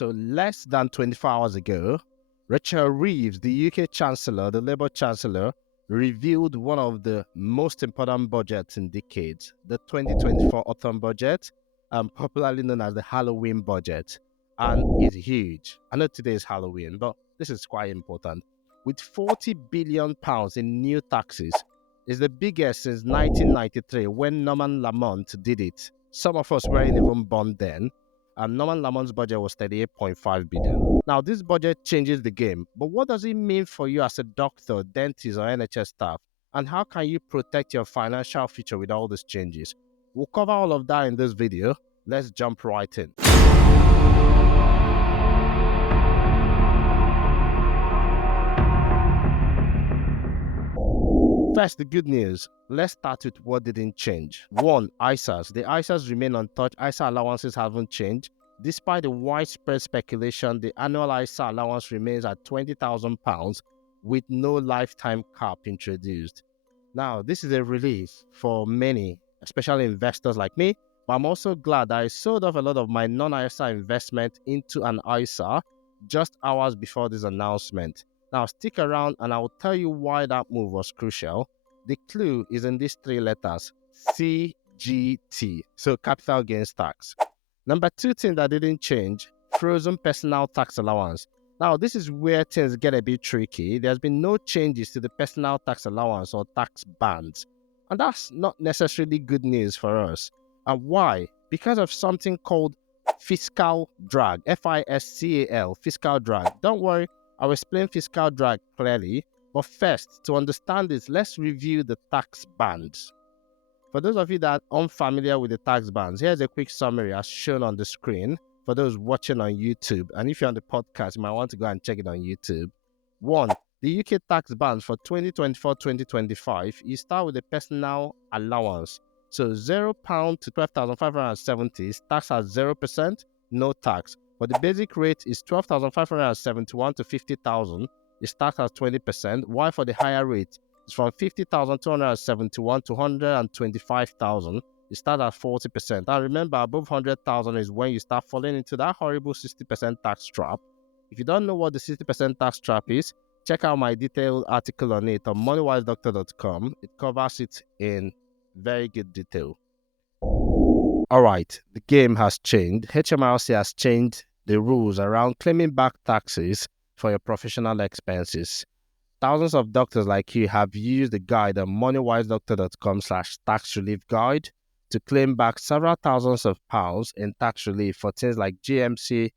So less than 24 hours ago, Rachel Reeves, the UK Chancellor, the Labour Chancellor, revealed one of the most important budgets in decades, the 2024 autumn budget, popularly known as the Halloween budget. And it's huge. I know today is Halloween, but this is quite important. With £40 billion in new taxes, it's the biggest since 1993 when Norman Lamont did it. Some of us weren't even born then. And Norman Lamont's budget was 38.5 billion. Now, this budget changes the game, but what does it mean for you as a doctor, dentist, or NHS staff? And how can you protect your financial future with all these changes? We'll cover all of that in this video. Let's jump right in. First, the good news. Let's start with what didn't change. One, ISAs. The ISAs remain untouched. ISA allowances haven't changed. Despite the widespread speculation, the annual ISA allowance remains at £20,000 with no lifetime cap introduced. Now, this is a relief for many, especially investors like me, but I'm also glad that I sold off a lot of my non-ISA investment into an ISA just hours before this announcement. Now, stick around and I'll tell you why that move was crucial. The clue is in these three letters, CGT, so capital gains tax. Number two thing that didn't change, frozen personal tax allowance. Now, this is where things get a bit tricky. There's been no changes to the personal tax allowance or tax bands. And that's not necessarily good news for us. And why? Because of something called fiscal drag, FISCAL, fiscal drag. Don't worry, I'll explain fiscal drag clearly. But first, to understand this, let's review the tax bands. For those of you that are unfamiliar with the tax bands, here's a quick summary as shown on the screen for those watching on YouTube. And if you're on the podcast, you might want to go and check it on YouTube. 1. The UK tax bands for 2024-2025, you start with the personal allowance. So £0 to 12,570 is taxed at 0%, no tax. But the basic rate is 12,571 to 50,000, is taxed at 20%, while for the higher rate, it's from 50,271 to 125,000. You start at 40%. And remember, above 100,000 is when you start falling into that horrible 60% tax trap. If you don't know what the 60% tax trap is, check out my detailed article on it on MoneywiseDoctor.com. It covers it in very good detail. All right, the game has changed. HMRC has changed the rules around claiming back taxes for your professional expenses. Thousands of doctors like you have used the guide on MoneywiseDoctor.com/tax relief guide to claim back several thousands of pounds in tax relief for things like GMC,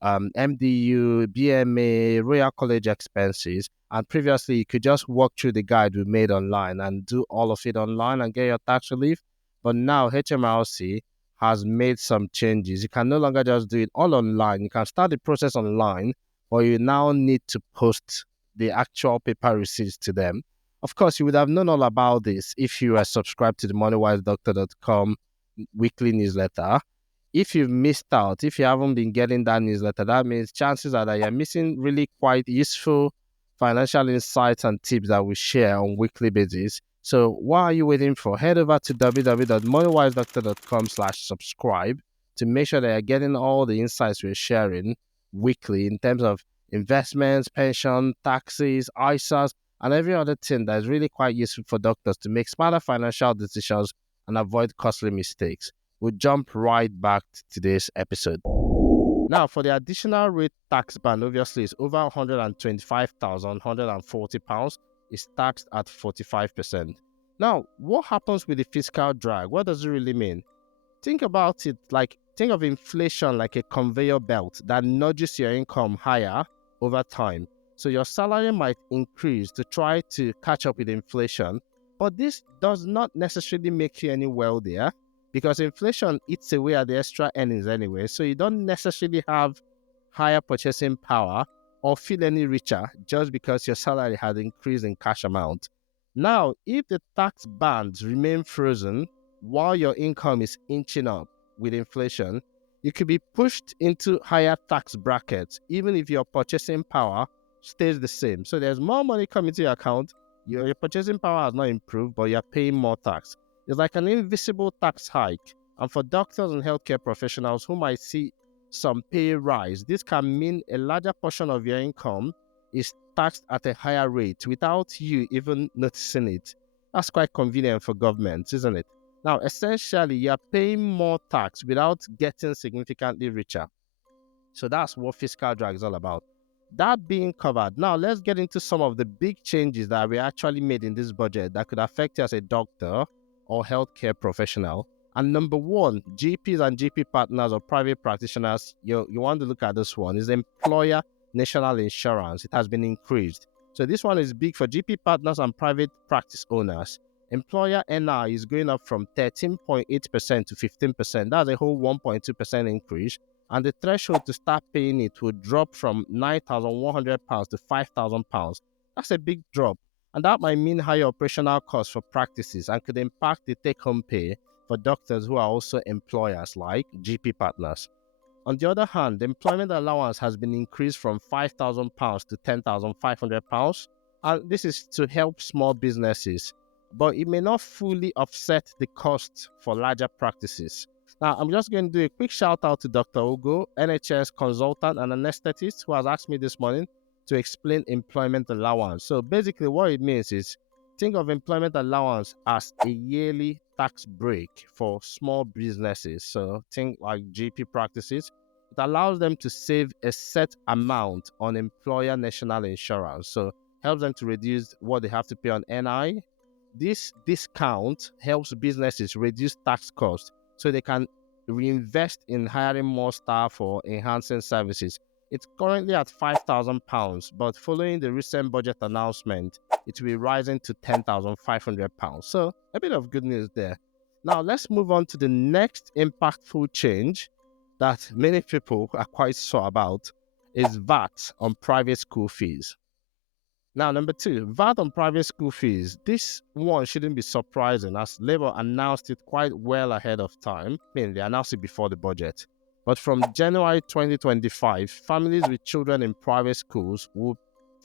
MDU, BMA, Royal College expenses. And previously, you could just walk through the guide we made online and do all of it online and get your tax relief. But now HMRC has made some changes. You can no longer just do it all online. You can start the process online, but you now need to post the actual paper receipts to them. Of course, you would have known all about this if you are subscribed to the MoneywiseDoctor.com weekly newsletter. If you've missed out, if you haven't been getting that newsletter, that means chances are that you're missing really quite useful financial insights and tips that we share on weekly basis. So what are you waiting for? Head over to www.moneywisedoctor.com/subscribe to make sure that you're getting all the insights we're sharing weekly in terms of investments, pension, taxes, ISAs, and every other thing that is really quite useful for doctors to make smarter financial decisions and avoid costly mistakes. We'll jump right back to today's episode. Now, for the additional rate tax band, obviously, it's over £125,140. It's taxed at 45%. Now, what happens with the fiscal drag? What does it really mean? Think about it think of inflation like a conveyor belt that nudges your income higher over time. So your salary might increase to try to catch up with inflation, but this does not necessarily make you any wealthier because inflation eats away at the extra earnings anyway. So you don't necessarily have higher purchasing power or feel any richer just because your salary has increased in cash amount. Now, if the tax bands remain frozen while your income is inching up with inflation, you could be pushed into higher tax brackets even if your purchasing power stays the same. So there's more money coming to your account, your purchasing power has not improved, but you're paying more tax. It's like an invisible tax hike. And for doctors and healthcare professionals who might see some pay rise. This can mean a larger portion of your income is taxed at a higher rate without you even noticing it. That's quite convenient for government, isn't it? Now, essentially, you're paying more tax without getting significantly richer. So that's what fiscal drag is all about. That being covered, now let's get into some of the big changes that we actually made in this budget that could affect you as a doctor or healthcare professional. And number one, GPs and GP partners or private practitioners, you want to look at this one, is employer national insurance. It has been increased. So this one is big for GP partners and private practice owners. Employer NI is going up from 13.8% to 15%. That's a whole 1.2% increase. And the threshold to start paying it will drop from £9,100 to £5,000. That's a big drop. And that might mean higher operational costs for practices and could impact the take-home pay for doctors who are also employers like GP partners. On the other hand, the employment allowance has been increased from £5,000 to £10,500, and this is to help small businesses, but it may not fully offset the cost for larger practices. Now, I'm just going to do a quick shout out to Dr. Ogo, NHS consultant and anesthetist, who has asked me this morning to explain employment allowance. So basically what it means is, think of employment allowance as a yearly tax break for small businesses. So think like GP practices. It allows them to save a set amount on employer national insurance. So helps them to reduce what they have to pay on NI. This discount helps businesses reduce tax costs so they can reinvest in hiring more staff or enhancing services. It's currently at £5,000, but following the recent budget announcement, it will be rising to £10,500. So a bit of good news there. Now let's move on to the next impactful change that many people are quite sure about, is VAT on private school fees. Now, number two, VAT on private school fees. This one shouldn't be surprising as Labour announced it quite well ahead of time. I mean, they announced it before the budget. But from January 2025, families with children in private schools will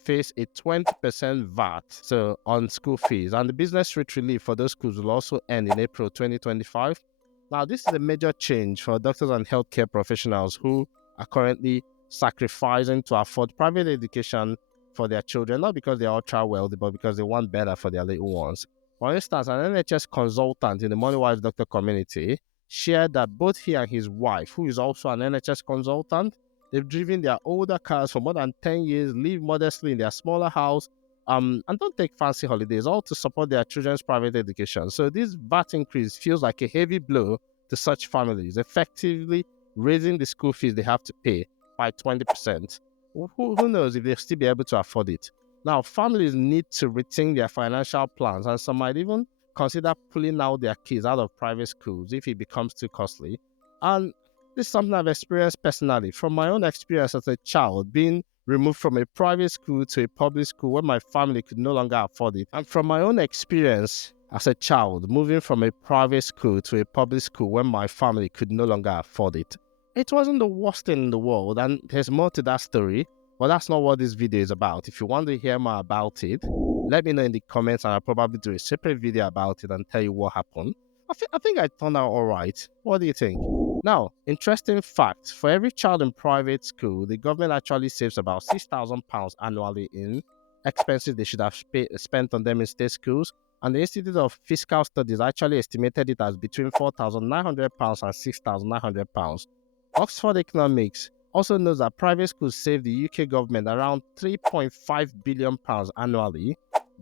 face a 20% VAT on school fees. And the business rate relief for those schools will also end in April 2025. Now, this is a major change for doctors and healthcare professionals who are currently sacrificing to afford private education for their children, not because they are ultra wealthy, but because they want better for their little ones. For instance, an NHS consultant in the Moneywise Doctor community shared that both he and his wife, who is also an NHS consultant, they've driven their older cars for more than 10 years, live modestly in their smaller house, and don't take fancy holidays, all to support their children's private education. So this VAT increase feels like a heavy blow to such families, effectively raising the school fees they have to pay by 20%. Who knows if they'll still be able to afford it. Now, families need to rethink their financial plans, and some might even consider pulling out their kids out of private schools if it becomes too costly. And this is something I've experienced personally. From my own experience as a child, being removed from a private school to a public school where my family could no longer afford it. And from my own experience as a child, moving from a private school to a public school when my family could no longer afford it. It wasn't the worst thing in the world, and there's more to that story, but that's not what this video is about. If you want to hear more about it, let me know in the comments and I'll probably do a separate video about it and tell you what happened. I think I turned out all right. What do you think? Now, interesting fact, for every child in private school, the government actually saves about £6,000 annually in expenses they should have spent on them in state schools. And the Institute of Fiscal Studies actually estimated it as between £4,900 and £6,900. Oxford Economics also knows that private schools save the UK government around £3.5 billion annually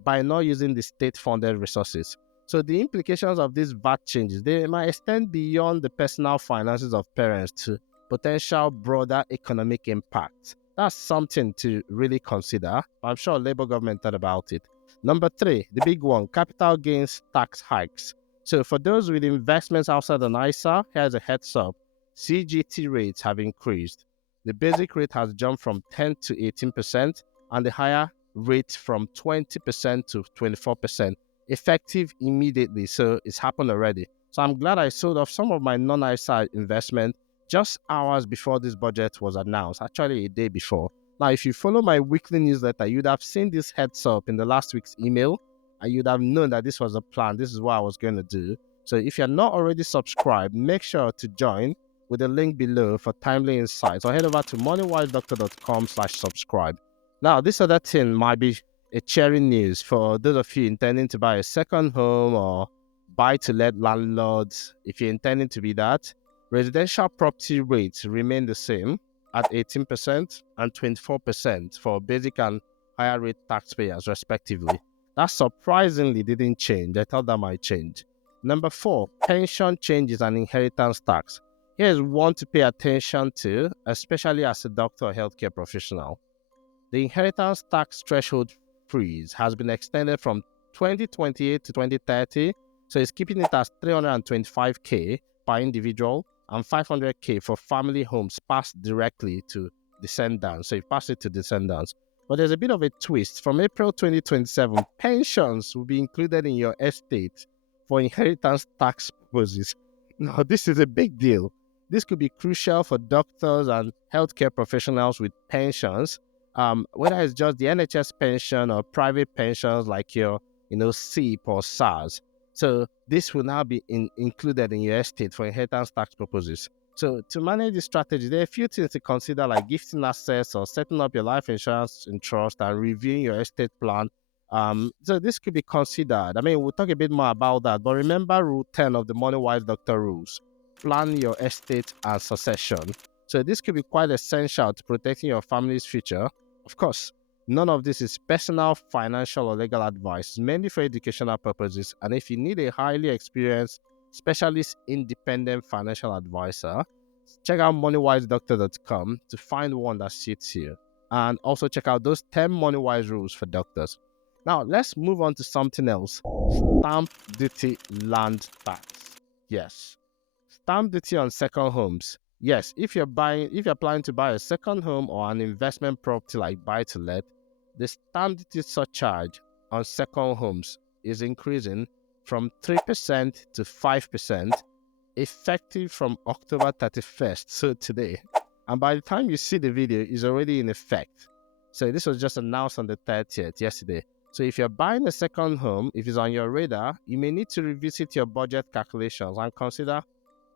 by not using the state-funded resources. So the implications of these VAT changes, they might extend beyond the personal finances of parents to potential broader economic impact. That's something to really consider. I'm sure Labour government thought about it. Number three, the big one, capital gains tax hikes. So for those with investments outside an ISA, here's a heads up. CGT rates have increased. The basic rate has jumped from 10 to 18% and the higher rate from 20% to 24%, effective immediately. So it's happened already. So I'm glad I sold off some of my non-ISA investment just hours before this budget was announced, actually a day before. Now, if you follow my weekly newsletter, you'd have seen this heads up in the last week's email and you'd have known that this was a plan. This is what I was going to do. So if you're not already subscribed, make sure to join. with the link below for timely insights, or head over to moneywisedoctor.com/subscribe. Now, this other thing might be a cheering news for those of you intending to buy a second home or buy-to-let landlords. If you're intending to be that, residential property rates remain the same at 18% and 24% for basic and higher rate taxpayers, respectively. That surprisingly didn't change. I thought that might change. Number 4, pension changes and inheritance tax. Here's one to pay attention to, especially as a doctor or healthcare professional. The inheritance tax threshold freeze has been extended from 2028 to 2030, so it's keeping it as 325k per individual and 500k for family homes passed directly to descendants. So you pass it to descendants. But there's a bit of a twist. From April 2027, pensions will be included in your estate for inheritance tax purposes. Now, this is a big deal. This could be crucial for doctors and healthcare professionals with pensions, whether it's just the NHS pension or private pensions like your, SIP or SARS. So this will now be included in your estate for inheritance tax purposes. So to manage this strategy, there are a few things to consider, like gifting assets or setting up your life insurance in trust and reviewing your estate plan. So this could be considered. I mean, we'll talk a bit more about that. But remember Rule 10 of the Moneywise Doctor rules. Plan your estate and succession. So this could be quite essential to protecting your family's future. Of course, none of this is personal, financial, or legal advice. It's mainly for educational purposes. And if you need a highly experienced, specialist, independent financial advisor, check out moneywisedoctor.com to find one that suits you. And also check out those 10 Moneywise rules for doctors. Now, let's move on to something else. Stamp duty land tax. Yes. Stamp duty on second homes. Yes, if you're planning to buy a second home or an investment property like buy-to-let, the stamp duty surcharge on second homes is increasing from 3% to 5%, effective from October 31st, so today. And by the time you see the video, it's already in effect. So this was just announced on the 30th, yesterday. So if you're buying a second home, if it's on your radar, you may need to revisit your budget calculations and consider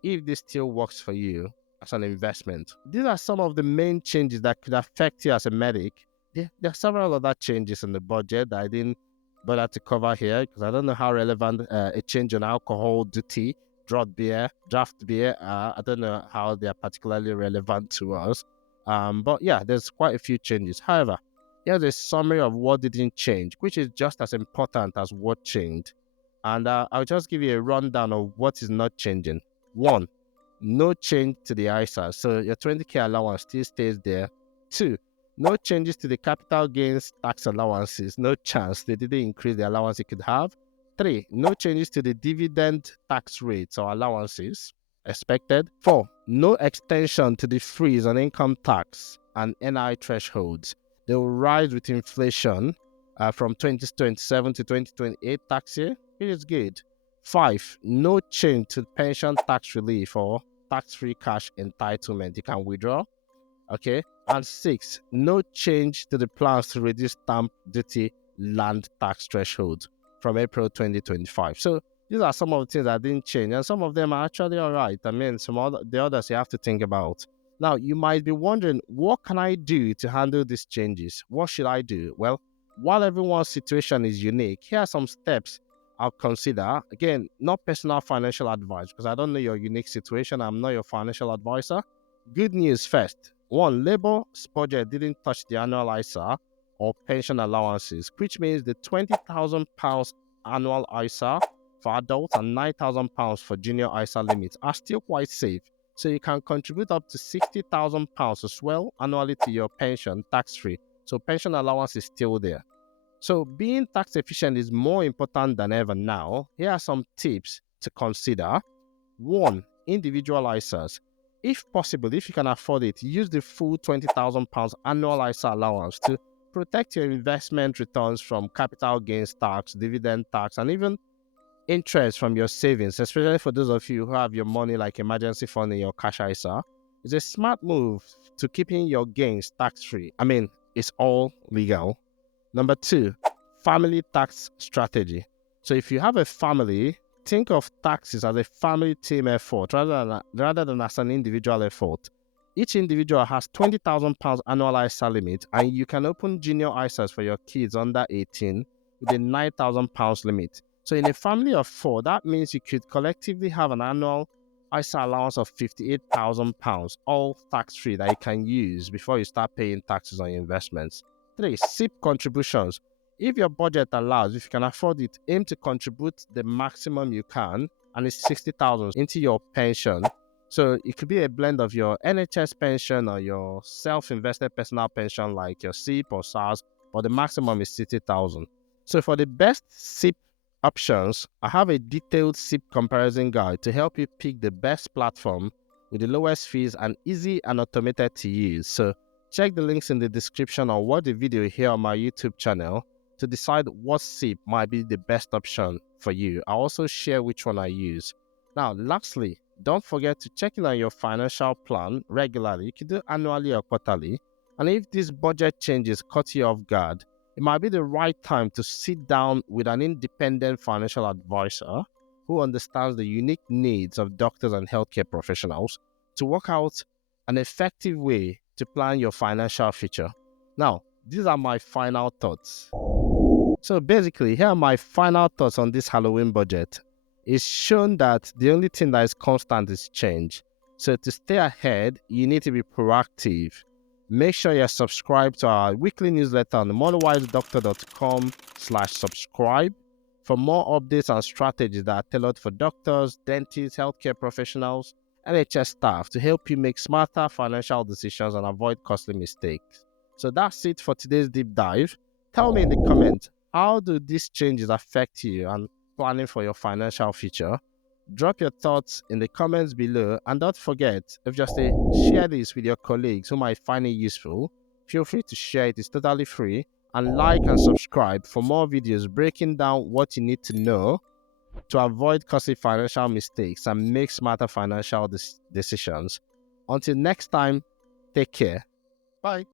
if this still works for you as an investment. These are some of the main changes that could affect you as a medic. There are several other changes in the budget that I didn't bother to cover here because I don't know how relevant a change on alcohol duty, draft beer, I don't know how they are particularly relevant to us. But yeah, there's quite a few changes. However, here's a summary of what didn't change, which is just as important as what changed. And I'll just give you a rundown of what is not changing. 1, no change to the ISA, so your 20k allowance still stays there. 2, no changes to the capital gains tax allowances, no chance, they didn't increase the allowance you could have. 3, no changes to the dividend tax rates or allowances expected. 4, no extension to the freeze on income tax and NI thresholds. They will rise with inflation from 2027 to 2028 tax year, which is good. 5, no change to pension tax relief or tax-free cash entitlement. You can withdraw. Okay. And 6, no change to the plans to reduce stamp duty land tax threshold from April 2025. So these are some of the things that didn't change, and some of them are actually all right. I mean, the others you have to think about. Now, you might be wondering, what can I do to handle these changes? What should I do? Well, while everyone's situation is unique, here are some steps I'll consider. Again, not personal financial advice because I don't know your unique situation. I'm not your financial advisor. Good news first. 1, Labour's budget didn't touch the annual ISA or pension allowances, which means the £20,000 annual ISA for adults and £9,000 for junior ISA limits are still quite safe. So you can contribute up to £60,000 as well annually to your pension tax-free. So pension allowance is still there. So being tax efficient is more important than ever now. Here are some tips to consider. 1, individual ISAs. If possible, if you can afford it, use the full £20,000 annual ISA allowance to protect your investment returns from capital gains tax, dividend tax, and even interest from your savings, especially for those of you who have your money like emergency fund in your cash ISA. It's a smart move to keeping your gains tax-free. I mean, it's all legal. Number 2, family tax strategy. So if you have a family, think of taxes as a family team effort rather than as an individual effort. Each individual has £20,000 annualized salary limit, and you can open junior ISAs for your kids under 18 with a £9,000 limit. So in a family of 4, that means you could collectively have an annual ISA allowance of £58,000, all tax-free, that you can use before you start paying taxes on your investments. 3. SIP contributions. If your budget allows, if you can afford it, aim to contribute the maximum you can, and it's £60,000 into your pension. So it could be a blend of your NHS pension or your self-invested personal pension like your SIP or SARS, but the maximum is £60,000. So for the best SIP options, I have a detailed SIP comparison guide to help you pick the best platform with the lowest fees and easy and automated to use. So check the links in the description or watch the video here on my YouTube channel to decide what SIP might be the best option for you. I also share which one I use. Now, lastly, don't forget to check in on your financial plan regularly. You can do annually or quarterly. And if these budget changes caught you off guard, it might be the right time to sit down with an independent financial advisor who understands the unique needs of doctors and healthcare professionals to work out an effective way to plan your financial future. Now, these are my final thoughts. So basically, here are my final thoughts on this Halloween budget. It's shown that the only thing that is constant is change. So to stay ahead, you need to be proactive. Make sure you're subscribed to our weekly newsletter on moneywisedoctor.com/subscribe for more updates and strategies that are tailored for doctors, dentists, healthcare professionals, NHS staff to help you make smarter financial decisions and avoid costly mistakes. So that's it for today's deep dive. Tell me in the comments, how do these changes affect you and planning for your financial future? Drop your thoughts in the comments below, and don't forget, if just share this with your colleagues who might find it useful. Feel free to share it, it's totally free, and like and subscribe for more videos breaking down what you need to know to avoid costly financial mistakes and make smarter financial decisions. Until next time, take care. Bye.